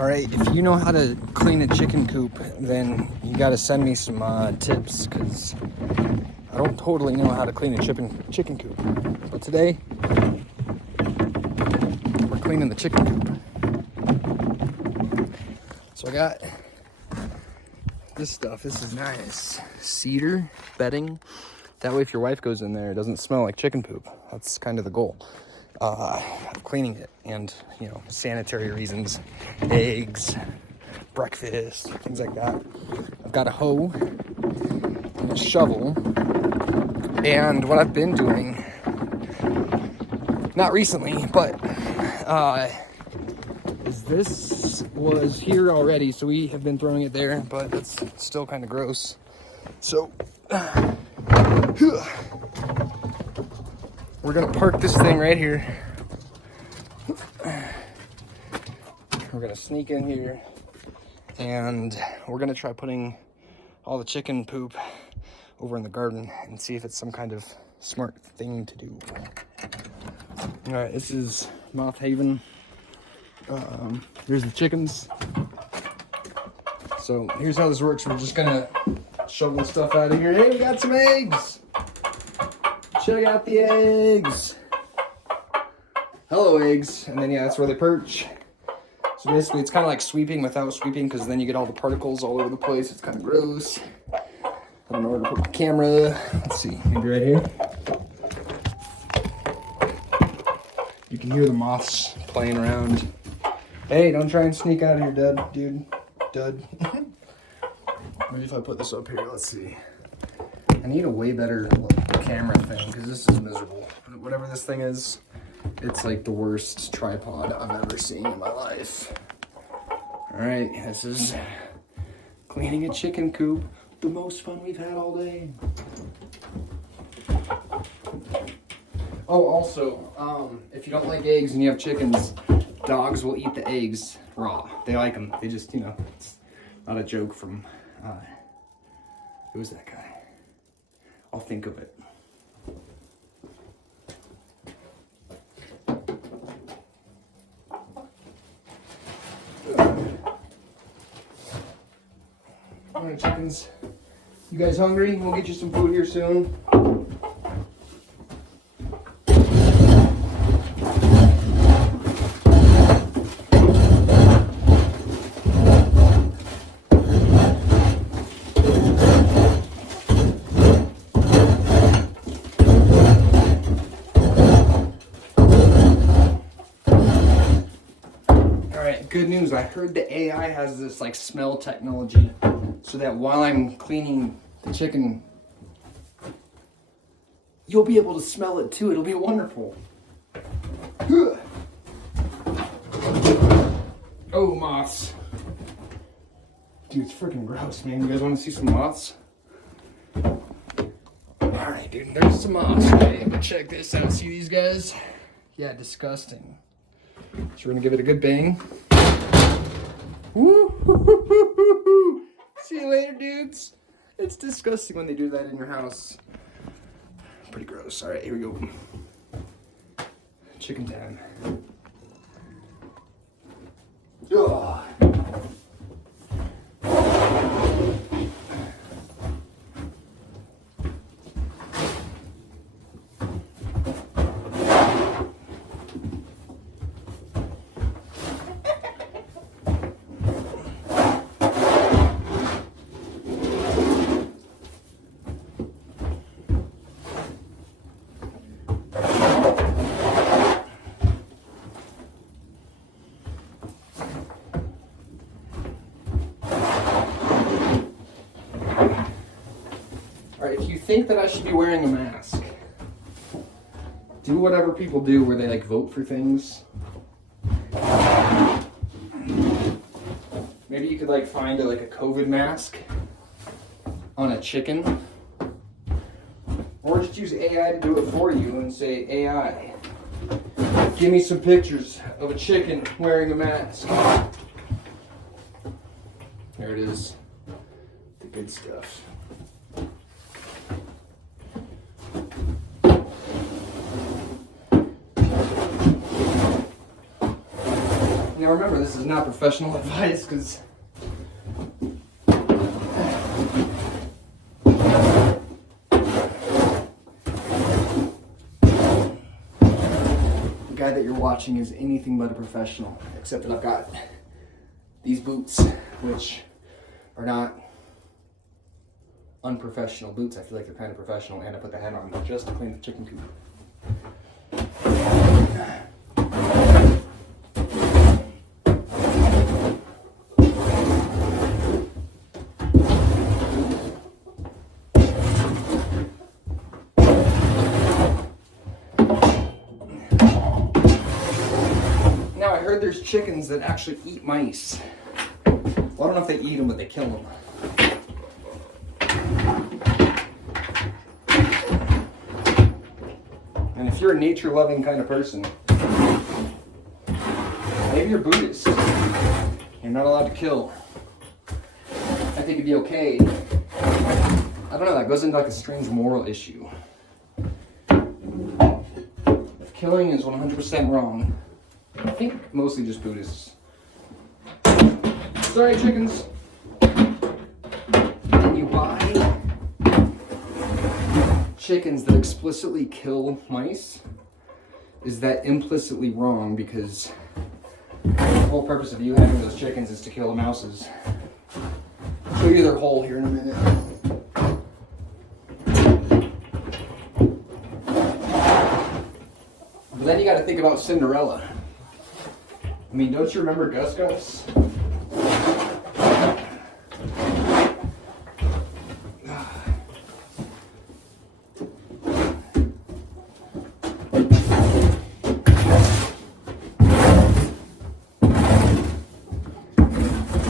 All right, if you know how to clean a chicken coop, then you got to send me some tips, because I don't totally know how to clean a chicken coop. But today, we're cleaning the chicken coop. So I got this stuff. This is nice. Cedar bedding. That way if your wife goes in there, it doesn't smell like chicken poop. That's kind of the goal of cleaning it. And, you know, sanitary reasons, eggs, breakfast, things like that. I've got a hoe and a shovel. And what I've been doing, not recently, but is this was here already, so we have been throwing it there, but it's still kind of gross. So we're gonna park this thing right here. We're gonna sneak in here, and we're gonna try putting all the chicken poop over in the garden and see if it's some kind of smart thing to do. All right, this is Moth Haven. Here's the chickens. So here's how this works. We're just gonna shovel stuff out of here. Hey, we got some eggs. Check out the eggs. Hello, eggs. And then, yeah, that's where they perch. So basically, it's kind of like sweeping without sweeping, because then you get all the particles all over the place. It's kind of gross. I don't know where to put my camera. Let's see, maybe right here. You can hear the moths playing around. Hey, don't try and sneak out of here, dude. Dud. Maybe if I put this up here, let's see. I need a way better camera thing, because this is miserable. Whatever this thing is, it's like the worst tripod I've ever seen in my life. All right, this is cleaning a chicken coop. The most fun we've had all day. Oh, also, if you don't like eggs and you have chickens, dogs will eat the eggs raw. They like them. They just, you know, it's not a joke from, who was that guy? I'll think of it. All right, chickens. You guys hungry? We'll get you some food here soon. Good news, I heard the AI has this like smell technology, so that while I'm cleaning the chicken, you'll be able to smell it too. It'll be wonderful. Oh, moths. Dude, it's freaking gross, man. You guys want to see some moths? Alright, dude, there's some moths. Hey, check this out. See these guys? Yeah, disgusting. So we're gonna give it a good bang. Woo! See you later, dudes. It's disgusting when they do that in your house. Pretty gross. All right, here we go. Chicken time. Ugh. If you think that I should be wearing a mask, do whatever people do where they like vote for things. Maybe you could like find a COVID mask on a chicken, or just use AI to do it for you and say, AI, give me some pictures of a chicken wearing a mask. There it is, the good stuff. Now remember, this is not professional advice because the guy that you're watching is anything but a professional, except that I've got these boots, which are not unprofessional boots. I feel like they're kind of professional, and I put the hat on just to clean the chicken coop. Now I heard there's chickens that actually eat mice. Well, I don't know if they eat them, but they kill them. And if you're a nature-loving kind of person, maybe you're Buddhist, you're not allowed to kill, I think it'd be okay. I don't know, that goes into like a strange moral issue. If killing is 100% wrong, I think mostly just Buddhists. Sorry, chickens. When you buy chickens that explicitly kill mice, is that implicitly wrong? Because the whole purpose of you having those chickens is to kill the mouses. I'll show you their hole here in a minute. But then you got to think about Cinderella. I mean, don't you remember Gus Gus?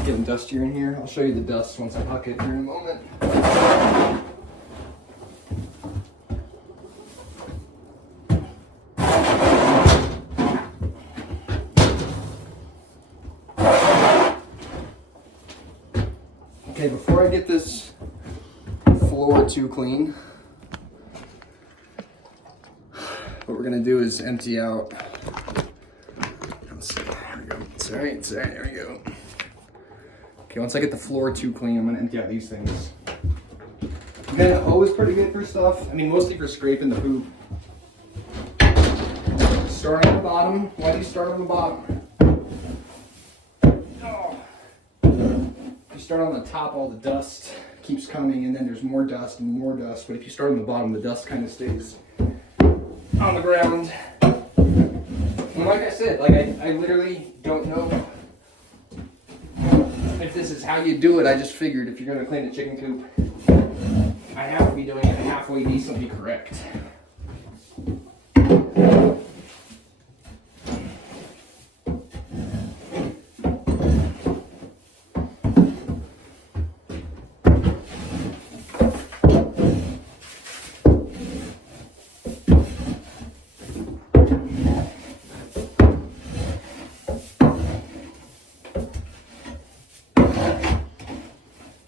Getting dustier in here. I'll show you the dust once I huck it here in a moment. Okay, before I get this floor too clean, what we're gonna do is empty out. Let's see, there we go. It's alright, there we go. Okay, once I get the floor too clean, I'm gonna empty out these things. Again, a hoe is pretty good for stuff. I mean, mostly for scraping the poop. Start on the bottom. Why do you start on the bottom? Start on the top, all the dust keeps coming, and then there's more dust and more dust. But if you start on the bottom, the dust kind of stays on the ground. And like I said, like I literally don't know if this is how you do it. I just figured if you're gonna clean a chicken coop, I have to be doing it halfway decently correct.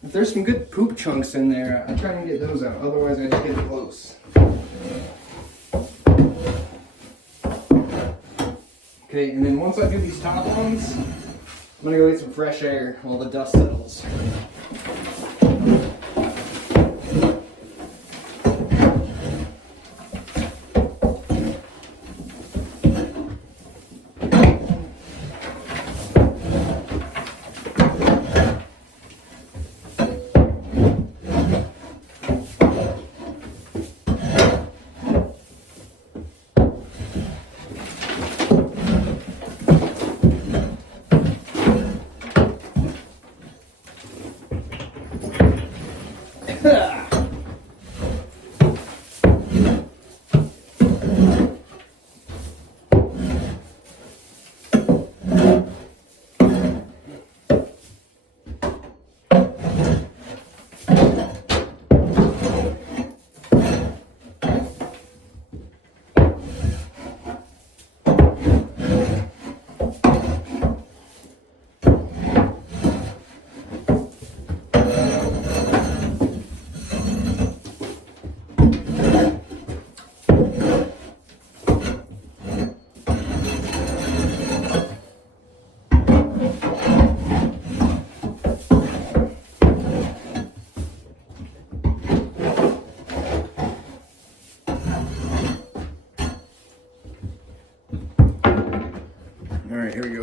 If there's some good poop chunks in there, I try and get those out. Otherwise, I just get close. Okay, and then once I do these top ones, I'm gonna go get some fresh air while the dust settles. right, here we go.